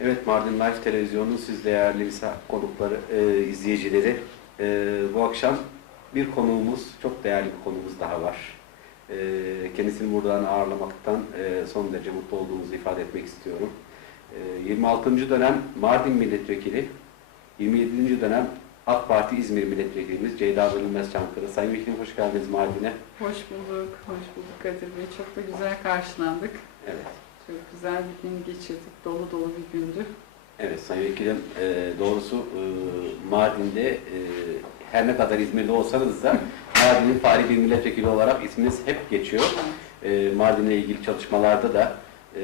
Evet, Mardin Live Televizyonu'nun siz değerli konukları, e, izleyicileri. E, bu akşam bir konuğumuz, çok değerli bir konuğumuz daha var. E, kendisini buradan ağırlamaktan e, son derece mutlu olduğumuzu ifade etmek istiyorum. E, 26. dönem Mardin Milletvekili, 27. dönem AK Parti İzmir Milletvekilimiz Ceyda Bölünmez Çankırı. Sayın Vekilim hoş geldiniz Mardin'e. Hoş bulduk, hoş bulduk Kadir Bey. Çok da güzel karşılandık. Evet. Çok güzel bir gün geçirdik. Dolu dolu bir gündü. Evet Sayın Vekilim, e, doğrusu e, Mardin'de e, her ne kadar İzmir'de olsanız da Mardin'in fahri bir milletvekili olarak isminiz hep geçiyor. E, Mardin'le ilgili çalışmalarda da e,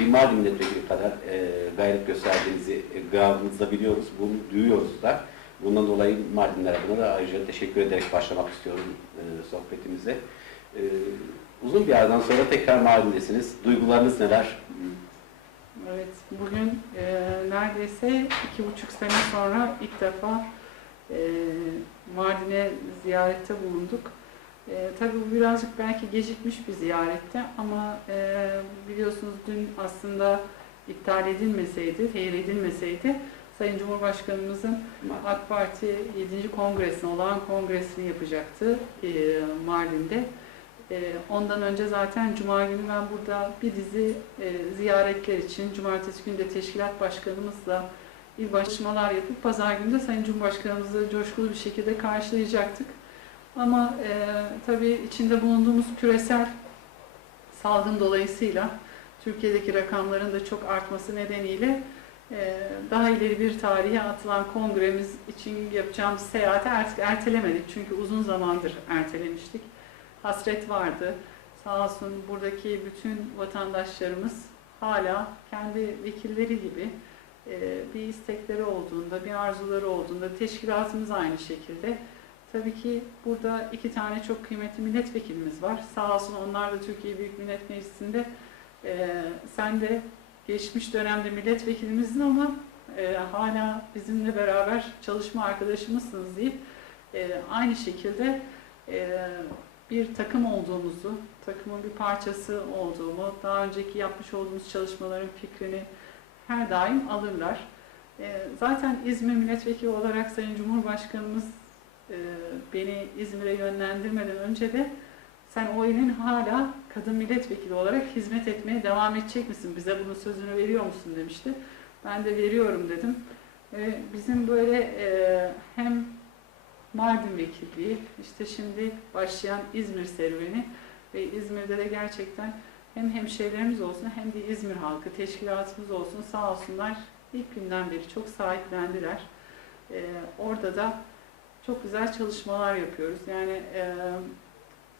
bir Mardin milletvekili kadar e, gayret gösterdiğinizi e, gıyabınızda biliyoruz, bunu duyuyoruz da. Bundan dolayı Mardinler adına da ayrıca teşekkür ederek başlamak istiyorum e, sohbetimize. E, uzun bir aradan sonra tekrar Mardin'desiniz. Duygularınız neler? Evet, bugün e, neredeyse iki buçuk sene sonra ilk defa e, Mardin'e ziyarette bulunduk. E, tabii bu birazcık belki gecikmiş bir ziyarette ama e, biliyorsunuz dün aslında iptal edilmeseydi, tehir edilmeseydi Sayın Cumhurbaşkanımızın AK Parti 7. Kongresini, olağan kongresini yapacaktı e, Mardin'de. E, ondan önce zaten Cuma günü ben burada bir dizi e, ziyaretler için Cumartesi günü de teşkilat başkanımızla il başlamalar yapıp Pazar günü de Sayın Cumhurbaşkanımızı coşkulu bir şekilde karşılayacaktık. Ama e, tabii içinde bulunduğumuz küresel salgın dolayısıyla Türkiye'deki rakamların da çok artması nedeniyle ee, daha ileri bir tarihe atılan kongremiz için yapacağımız seyahati artık ertelemedik. Çünkü uzun zamandır ertelemiştik. Hasret vardı. Sağ olsun buradaki bütün vatandaşlarımız hala kendi vekilleri gibi e, bir istekleri olduğunda, bir arzuları olduğunda, teşkilatımız aynı şekilde. Tabii ki burada iki tane çok kıymetli milletvekilimiz var. Sağ olsun onlar da Türkiye Büyük Millet Meclisi'nde e, sen de geçmiş dönemde milletvekilimizin ama e, hala bizimle beraber çalışma arkadaşımızsınız deyip aynı şekilde bir takım olduğumuzu, takımın bir parçası olduğumu, daha önceki yapmış olduğumuz çalışmaların fikrini her daim alırlar. E, zaten İzmir milletvekili olarak Sayın Cumhurbaşkanımız e, beni İzmir'e yönlendirmeden önce de sen o ilin hala kadın milletvekili olarak hizmet etmeye devam edecek misin? Bize bunun sözünü veriyor musun demişti. Ben de veriyorum dedim. Ee, bizim böyle e, hem Mardin vekilliği, işte şimdi başlayan İzmir serüveni ve İzmir'de de gerçekten hem hemşehrilerimiz olsun hem de İzmir halkı, teşkilatımız olsun sağ olsunlar ilk günden beri çok sahiplendiler. Ee, orada da çok güzel çalışmalar yapıyoruz. Yani e,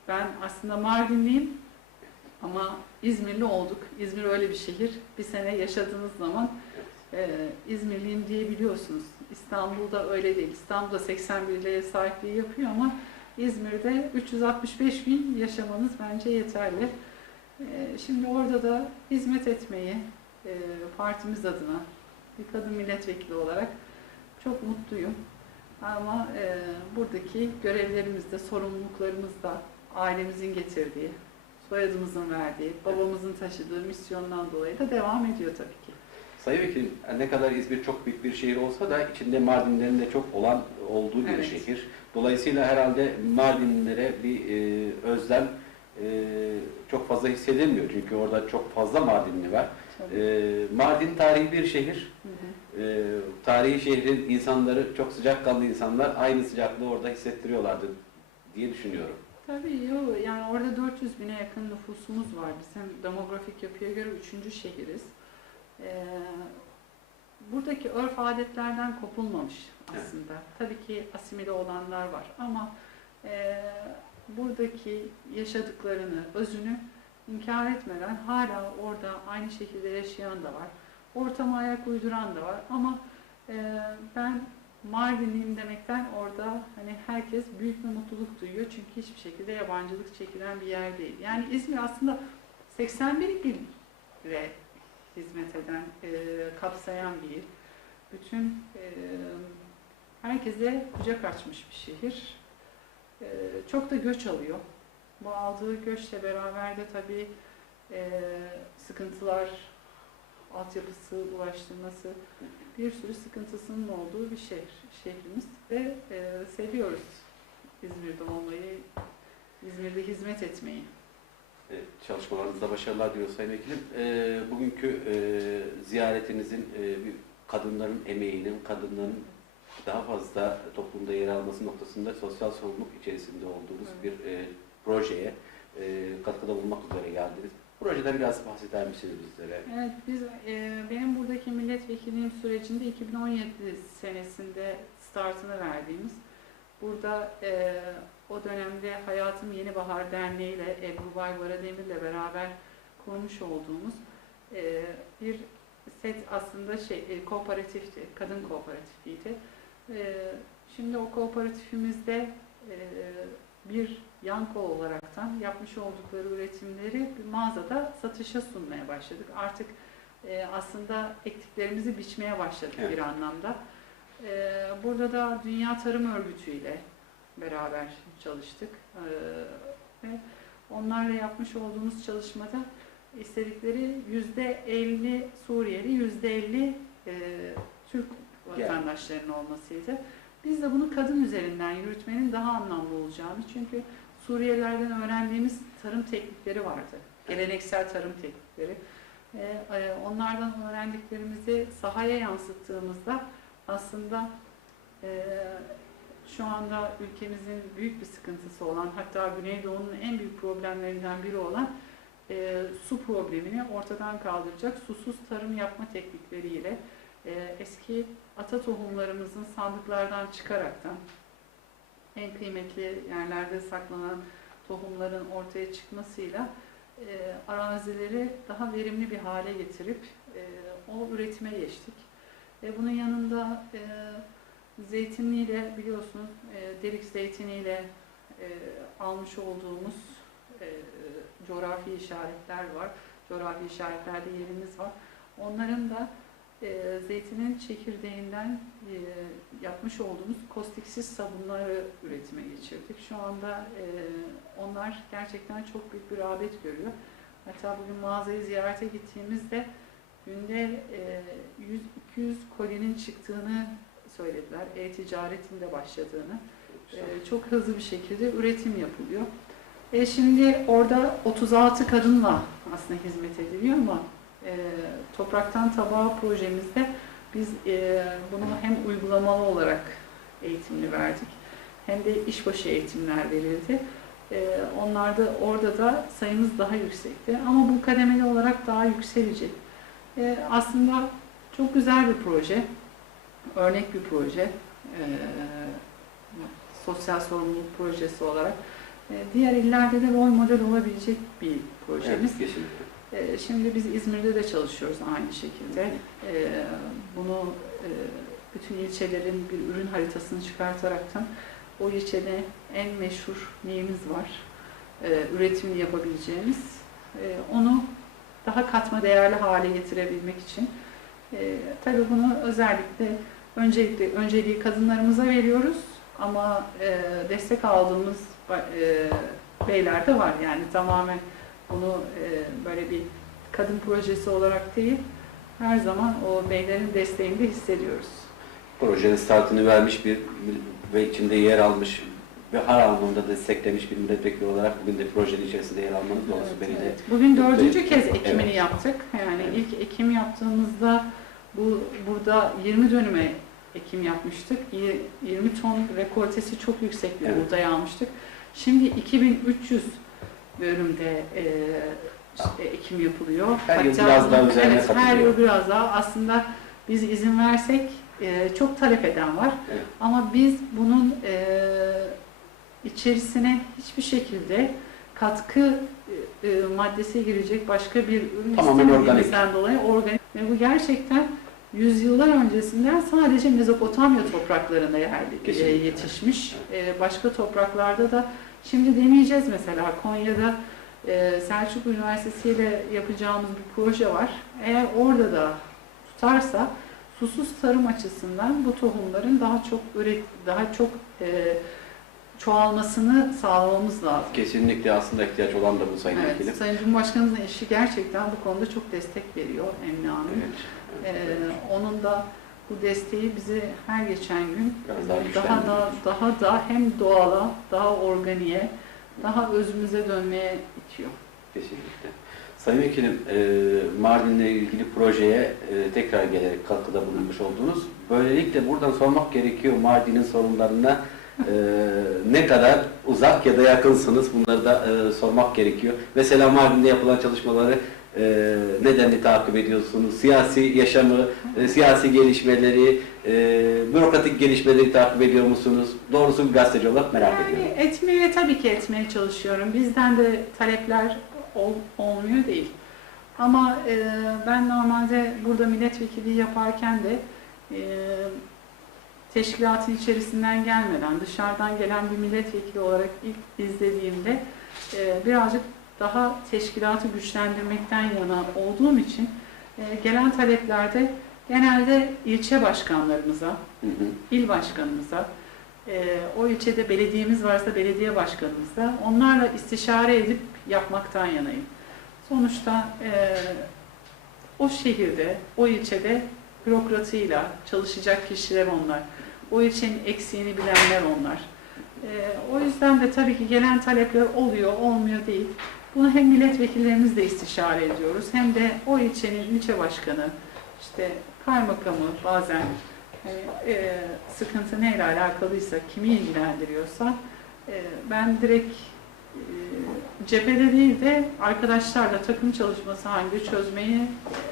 ben aslında Mardinliyim ama İzmirli olduk. İzmir öyle bir şehir. Bir sene yaşadığınız zaman e, İzmirliyim diyebiliyorsunuz. İstanbul'da öyle değil. İstanbul'da 81 ile ev sahipliği yapıyor ama İzmir'de 365 gün yaşamanız bence yeterli. E, şimdi orada da hizmet etmeyi e, partimiz adına bir kadın milletvekili olarak çok mutluyum. Ama e, buradaki görevlerimizde, sorumluluklarımızda ailemizin getirdiği, soyadımızın verdiği, babamızın taşıdığı misyondan dolayı da devam ediyor tabii ki. Sayın Vekilim, ne kadar İzmir çok büyük bir şehir olsa da içinde Mardinlerin de çok olan olduğu bir Evet. şehir. Dolayısıyla herhalde Mardinlilere bir e, özlem e, çok fazla hissedilmiyor. Çünkü orada çok fazla Mardinli var. Tabii. E, Mardin tarihi bir şehir. Hı hı. E, tarihi şehrin insanları çok sıcakkanlı insanlar aynı sıcaklığı orada hissettiriyorlardı diye düşünüyorum. Tabii yo, yani orada 400 bine yakın nüfusumuz var. Bizim demografik yapıya göre üçüncü şehiriz. Ee, buradaki örf adetlerden kopulmamış aslında. Tabii ki asimile olanlar var ama e, buradaki yaşadıklarını, özünü inkar etmeden hala orada aynı şekilde yaşayan da var. Ortama ayak uyduran da var ama e, ben Mardinliyim demekten orada hani herkes büyük bir mutluluk duyuyor çünkü hiçbir şekilde yabancılık çekilen bir yer değil. Yani İzmir aslında 81 ile hizmet eden, e, kapsayan bir il. Bütün e, herkese kucak açmış bir şehir. E, çok da göç alıyor. Bu aldığı göçle beraber de tabii e, sıkıntılar altyapısı, ulaştırması bir sürü sıkıntısının olduğu bir şehir, şehrimiz ve e, seviyoruz İzmir'de olmayı, İzmir'de hizmet etmeyi. E, Çalışmalarınızda başarılar diliyoruz Sayın Vekilim. E, bugünkü e, ziyaretinizin e, bir kadınların emeğinin, kadınların daha fazla toplumda yer alması noktasında sosyal sorumluluk içerisinde olduğunuz Evet. bir e, projeye e, katkıda bulunmak üzere geldiniz. Projeden biraz bahseder misiniz bizlere? Evet, biz e, benim buradaki milletvekilliğim sürecinde 2017 senesinde startını verdiğimiz, burada e, o dönemde Hayatım Yeni Bahar Derneği ile Ebru Baybara Demir'le beraber kurmuş olduğumuz e, bir set aslında şey e, kooperatifti, kadın kooperatifiydi. E, şimdi o kooperatifimizde e, bir yan kol olaraktan yapmış oldukları üretimleri bir mağazada satışa sunmaya başladık. Artık e, aslında ektiklerimizi biçmeye başladık Evet. bir anlamda. E, burada da Dünya Tarım Örgütü ile beraber çalıştık. E, ve onlarla yapmış olduğumuz çalışmada istedikleri yüzde 50 Suriyeli, yüzde 50 e, Türk vatandaşlarının olmasıydı. Biz de bunu kadın üzerinden yürütmenin daha anlamlı olacağını çünkü Suriyelilerden öğrendiğimiz tarım teknikleri vardı. Geleneksel tarım teknikleri. E, onlardan öğrendiklerimizi sahaya yansıttığımızda aslında e, şu anda ülkemizin büyük bir sıkıntısı olan hatta Güneydoğu'nun en büyük problemlerinden biri olan e, su problemini ortadan kaldıracak susuz tarım yapma teknikleriyle e, eski ata tohumlarımızın sandıklardan çıkaraktan en kıymetli yerlerde saklanan tohumların ortaya çıkmasıyla e, arazileri daha verimli bir hale getirip e, o üretime geçtik. E, bunun yanında e, zeytinliğiyle biliyorsunuz e, derik zeytiniyle e, almış olduğumuz e, coğrafi işaretler var. Coğrafi işaretlerde yerimiz var. Onların da e, zeytinin çekirdeğinden e, yapmış olduğumuz kostiksiz sabunları üretime geçirdik. Şu anda e, onlar gerçekten çok büyük bir rağbet görüyor. Hatta bugün mağazayı ziyarete gittiğimizde günde e, 100-200 kolinin çıktığını söylediler. E-ticaretin de başladığını. E, çok hızlı bir şekilde üretim yapılıyor. E, şimdi orada 36 kadınla aslında hizmet ediliyor ama e, Topraktan Tabağa projemizde biz e, bunu hem uygulamalı olarak eğitimini verdik hem de işbaşı eğitimler verildi. E, onlar da orada da sayımız daha yüksekti ama bu kademeli olarak daha yükselecek. E, aslında çok güzel bir proje, örnek bir proje, e, sosyal sorumluluk projesi olarak. E, diğer illerde de rol model olabilecek bir projemiz. Evet, kesinlikle. Ee, Şimdi biz İzmir'de de çalışıyoruz aynı şekilde. Bunu e, bütün ilçelerin bir ürün haritasını çıkartaraktan o ilçede en meşhur neyimiz var, üretimini yapabileceğimiz, onu daha katma değerli hale getirebilmek için. Ee, Tabii bunu özellikle öncelikle önceliği kadınlarımıza veriyoruz ama e, destek aldığımız e, beyler de var yani tamamen bunu e, böyle bir kadın projesi olarak değil, her zaman o beylerin desteğini de hissediyoruz. Projenin startını vermiş bir ve içinde yer almış ve her anlamda desteklemiş bir milletvekili olarak bugün de projenin içerisinde yer almanız doğrusu Evet, beni de evet. Bugün dördüncü kez ekimini Evet. yaptık. Yani Evet. ilk ekim yaptığımızda bu burada 20 dönüme ekim yapmıştık. Y- 20 ton rekoltesi çok yüksek bir Evet. buğday almıştık. Şimdi 2300 bölümde e, işte ekim yapılıyor. Her yıl biraz daha üzerine evet, her katılıyor. yıl biraz daha. Aslında biz izin versek e, çok talep eden var. Evet. Ama biz bunun e, içerisine hiçbir şekilde katkı e, e, maddesi girecek başka bir ürün Tamamen istemediğimizden dolayı organik. Ve bu gerçekten yüzyıllar öncesinden sadece Mezopotamya topraklarında yer, e, yetişmiş. E, başka topraklarda da şimdi deneyeceğiz mesela Konya'da e, Selçuk Üniversitesi ile yapacağımız bir proje var. Eğer orada da tutarsa susuz tarım açısından bu tohumların daha çok üret, daha çok e, çoğalmasını sağlamamız lazım. Kesinlikle aslında ihtiyaç olan da bu Sayın Evet, Vekilim. Sayın Cumhurbaşkanımızın eşi gerçekten bu konuda çok destek veriyor Emine Hanım. Evet. Ee, onun da bu desteği bizi her geçen gün daha daha da daha da hem doğala, daha organiye, daha özümüze dönmeye itiyor. Kesinlikle. Sayın Vekilim, e, Mardin'le ilgili projeye e, tekrar gelerek katkıda bulunmuş oldunuz. Böylelikle buradan sormak gerekiyor Mardin'in sorunlarına e, ne kadar uzak ya da yakınsınız bunları da e, sormak gerekiyor. Mesela Mardin'de yapılan çalışmaları e, nedenli takip ediyorsunuz? Siyasi yaşamı, e, siyasi gelişmeleri, e, bürokratik gelişmeleri takip ediyor musunuz? Doğrusu bir gazeteci olarak merak Yani ediyorum. etmeye tabii ki etmeye çalışıyorum. Bizden de talepler ol- olmuyor değil. Ama e, ben normalde burada milletvekili yaparken de e, teşkilatın içerisinden gelmeden dışarıdan gelen bir milletvekili olarak ilk izlediğimde e, birazcık daha teşkilatı güçlendirmekten yana olduğum için e, gelen taleplerde genelde ilçe başkanlarımıza, Hı hı. il başkanımıza, e, o ilçede belediyemiz varsa belediye başkanımıza onlarla istişare edip yapmaktan yanayım. Sonuçta e, o şehirde, o ilçede bürokratıyla çalışacak kişiler onlar. O ilçenin eksiğini bilenler onlar. E, o yüzden de tabii ki gelen talepler oluyor, olmuyor değil. Bunu hem milletvekillerimizle istişare ediyoruz hem de o ilçenin ilçe başkanı, işte kaymakamı bazen hani, e, sıkıntı neyle alakalıysa, kimi ilgilendiriyorsa e, ben direkt e, cephede değil de arkadaşlarla takım çalışması halinde çözmeyi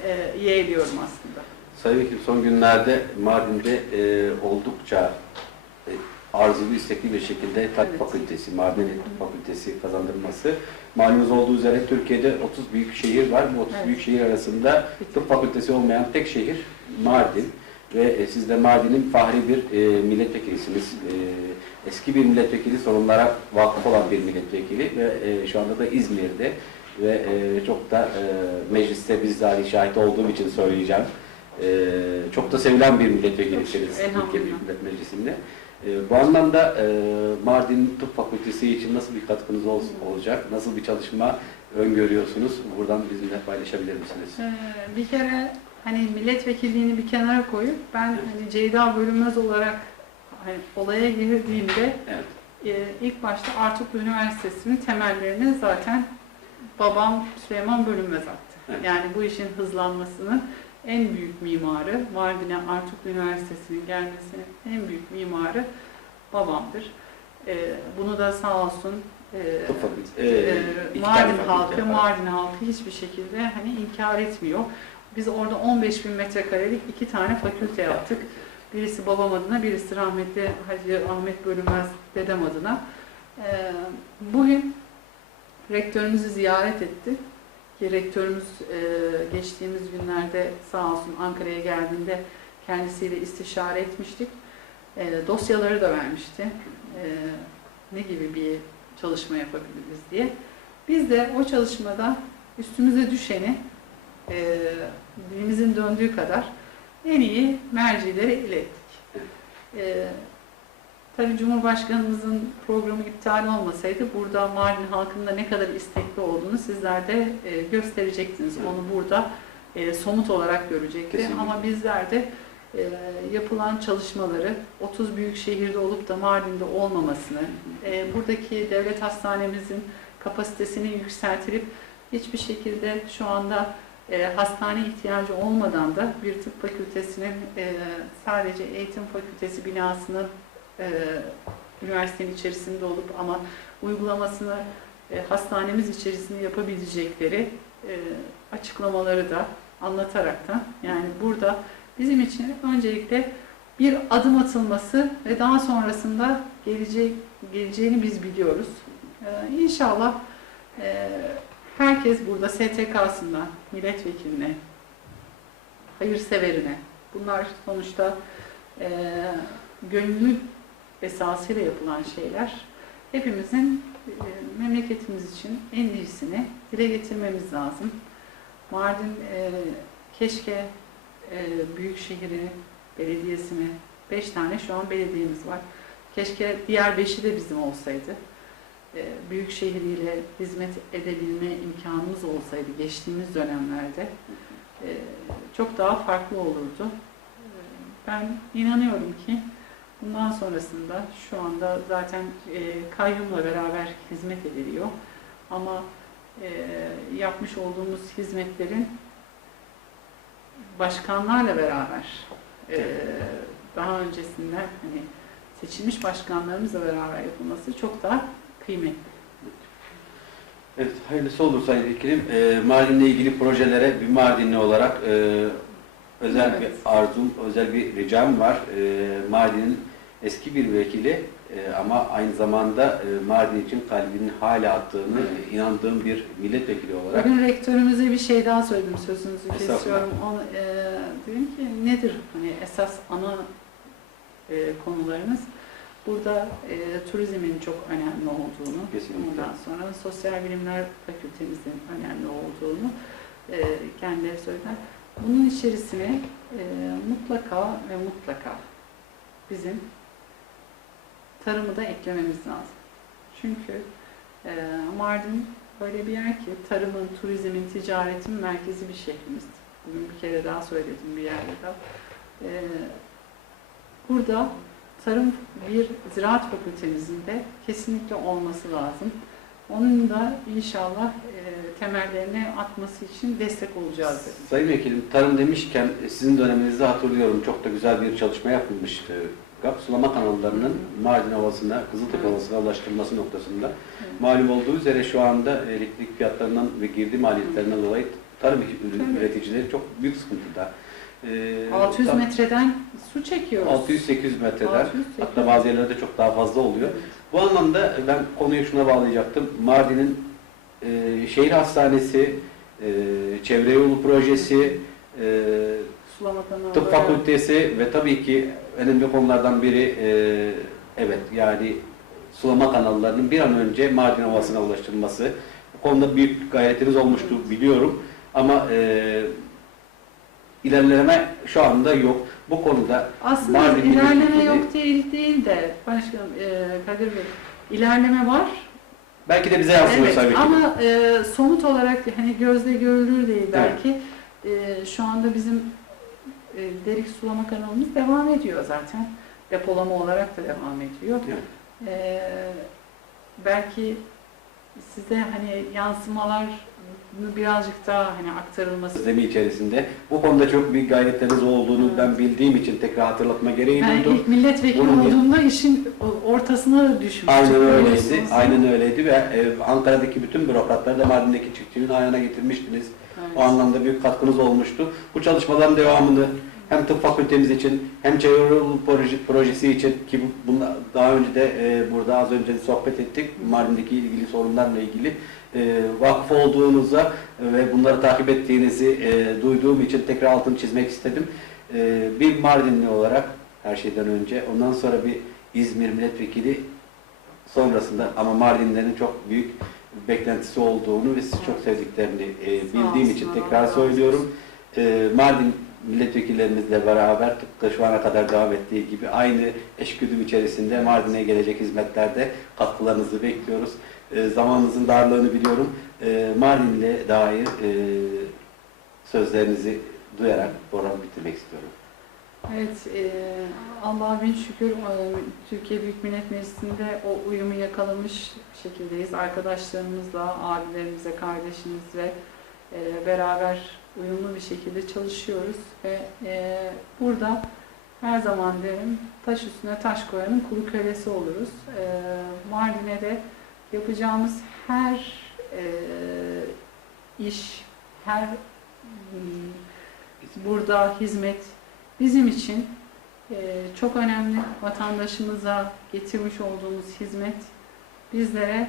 e, yeğliyorum aslında. Sayın Vekilim son günlerde Mardin'de e, oldukça arzulu istekli bir şekilde tıp Evet. fakültesi, Tıp Fakültesi kazandırılması. Malumunuz olduğu üzere Türkiye'de 30 büyük şehir var. Bu 30 Evet. büyük şehir arasında tıp fakültesi olmayan tek şehir Mardin. Ve e, siz de Mardin'in fahri bir e, milletvekilisiniz. E, eski bir milletvekili, sorunlara vakıf olan bir milletvekili ve e, şu anda da İzmir'de ve e, çok da e, mecliste bizzat şahit olduğum için söyleyeceğim. E, çok da sevilen bir milletvekilisiniz Türkiye. Büyük Millet Meclisi'nde. E, bu anlamda e, Mardin Tıp Fakültesi için nasıl bir katkınız ol- olacak? Nasıl bir çalışma öngörüyorsunuz? Buradan bizimle paylaşabilir misiniz? Ee, bir kere hani milletvekilliğini bir kenara koyup ben hani Ceyda Bölünmez olarak hani olaya girdiğimde Evet. e, ilk başta Artuklu Üniversitesi'nin temellerini zaten babam Süleyman Bölünmez attı. Evet. Yani bu işin hızlanmasının en büyük mimarı, Mardin'e Artuklu Üniversitesi'nin gelmesinin en büyük mimarı babamdır. Ee, bunu da sağ olsun e, E, tane Mardin halkı. Mardin halkı hiçbir şekilde hani inkar etmiyor. Biz orada 15 bin metrekarelik iki tane fakülte yaptık. Birisi babam adına, birisi rahmetli Hacı Ahmet Bölünmez dedem adına. Ee, bugün rektörümüzü ziyaret etti. Ki rektörümüz e, geçtiğimiz günlerde sağ olsun Ankara'ya geldiğinde kendisiyle istişare etmiştik. E, dosyaları da vermişti. E, ne gibi bir çalışma yapabiliriz diye. Biz de o çalışmada üstümüze düşeni e, dilimizin döndüğü kadar en iyi mercilere ilettik. E, tabii Cumhurbaşkanımızın programı iptal olmasaydı burada Mardin halkının da ne kadar istekli olduğunu sizler de e, gösterecektiniz. Evet. Onu burada e, somut olarak görecekti. Kesinlikle. Ama bizler de e, yapılan çalışmaları 30 büyük şehirde olup da Mardin'de olmamasını, e, buradaki devlet hastanemizin kapasitesinin yükseltilip hiçbir şekilde şu anda e, hastane ihtiyacı olmadan da bir tıp fakültesinin e, sadece eğitim fakültesi binasının e, üniversitenin içerisinde olup ama uygulamasını e, hastanemiz içerisinde yapabilecekleri e, açıklamaları da anlataraktan yani burada bizim için öncelikle bir adım atılması ve daha sonrasında gelecek geleceğini biz biliyoruz. Ee, inşallah e, herkes burada STK'sından milletvekiline, hayırseverine, bunlar sonuçta e, gönüllü esasıyla yapılan şeyler. Hepimizin e, memleketimiz için en iyisini dile getirmemiz lazım. Mardin e, keşke e, büyük şehri, belediyesini, beş tane şu an belediyemiz var. Keşke diğer beşi de bizim olsaydı. E, büyük şehriyle hizmet edebilme imkanımız olsaydı geçtiğimiz dönemlerde e, çok daha farklı olurdu. E, ben inanıyorum ki bundan sonrasında şu anda zaten e, kayyumla beraber hizmet ediliyor. Ama e, yapmış olduğumuz hizmetlerin başkanlarla beraber e, daha öncesinden hani seçilmiş başkanlarımızla beraber yapılması çok daha kıymetli. Evet, hayırlısı olur Sayın Vekilim. E, Mardin'le ilgili projelere bir Mardinli olarak e, özel Evet. bir arzum, özel bir ricam var. E, Mardin'in eski bir vekili e, ama aynı zamanda e, Mardin için kalbinin hala attığını Evet. inandığım bir milletvekili olarak Bugün rektörümüze bir şey daha söyledim sözünüzü kesiyorum. Onu, e, dedim ki nedir hani esas ana e, konularınız? Burada e, turizmin çok önemli olduğunu, Kesinlikle. ondan sonra sosyal bilimler fakültemizin önemli olduğunu e, kendileri söylediler. Bunun içerisine e, mutlaka ve mutlaka bizim tarımı da eklememiz lazım. Çünkü e, Mardin öyle bir yer ki tarımın, turizmin, ticaretin merkezi bir şehrimiz. Bugün bir kere daha söyledim bir yerde daha. E, burada tarım bir ziraat fakültemizin de kesinlikle olması lazım. Onun da inşallah e, temellerini atması için destek olacağız. Sayın Vekilim, tarım demişken e, sizin döneminizde hatırlıyorum çok da güzel bir çalışma yapılmıştı. GAP sulama kanallarının Mardin Ovası'na, Kızıltepe Evet. Ovası'na ulaştırılması noktasında. Evet. Malum olduğu üzere şu anda elektrik fiyatlarından ve girdi maliyetlerinden dolayı tarım ürün Tabii. üreticileri çok büyük sıkıntıda. Ee, 600 tam metreden su çekiyoruz. 600-800 metreden 600, hatta 800. bazı yerlerde çok daha fazla oluyor. Evet. Bu anlamda ben konuyu şuna bağlayacaktım. Mardin'in e, şehir hastanesi, e, çevre yolu projesi, e, tıp fakültesi ve tabii ki önemli konulardan biri e, evet yani sulama kanallarının bir an önce Mardin Ovası'na ulaştırılması. Bu konuda büyük gayretiniz olmuştu biliyorum ama e, ilerleme şu anda yok. Bu konuda Aslında Mardin ilerleme yok değil değil de başkanım e, Kadir Bey ilerleme var. belki de bize yansıyor Evet tabii ki. ama e, somut olarak hani gözle görülür değil belki. E, şu anda bizim e, derik sulama kanalımız devam ediyor zaten. Depolama olarak da devam ediyor. Evet. E, belki size hani yansımalar birazcık daha hani aktarılması Zemi içerisinde. Bu konuda çok büyük gayretleriniz olduğunu ben bildiğim için tekrar hatırlatma gereği Ben duydum. ilk milletvekili Bunun- olduğumda işin ortasına düşmüştüm. Aynen öyleydi. Aynen öyleydi ve e, Ankara'daki bütün bürokratları da Mardin'deki çiftçinin ayağına getirmiştiniz. Evet. O anlamda büyük katkınız olmuştu. Bu çalışmaların devamını hem tıp fakültemiz için hem çevre yolu proje- projesi için ki bu- bunla, daha önce de e, burada az önce sohbet ettik. Mardin'deki ilgili sorunlarla ilgili e, vakıf olduğunuza ve bunları takip ettiğinizi e, duyduğum için tekrar altını çizmek istedim. E, bir Mardinli olarak her şeyden önce ondan sonra bir İzmir milletvekili sonrasında ama Mardinlerin çok büyük beklentisi olduğunu ve sizi çok sevdiklerini e, bildiğim için tekrar söylüyorum. E, Mardin milletvekillerimizle beraber tıpkı şu ana kadar devam ettiği gibi aynı eşgüdüm içerisinde Mardin'e gelecek hizmetlerde katkılarınızı bekliyoruz. E, zamanınızın darlığını biliyorum. E, Mardin'le dair e, sözlerinizi duyarak programı bitirmek istiyorum. Evet, e, Allah'a bin şükür e, Türkiye Büyük Millet Meclisi'nde o uyumu yakalamış şekildeyiz. Arkadaşlarımızla, abilerimizle, kardeşimizle e, beraber uyumlu bir şekilde çalışıyoruz. Ve e, burada her zaman derim taş üstüne taş koyanın kulu kölesi oluruz. E, Mardin'e de yapacağımız her e, iş, her mm, burada hizmet bizim için e, çok önemli. Vatandaşımıza getirmiş olduğumuz hizmet bizlere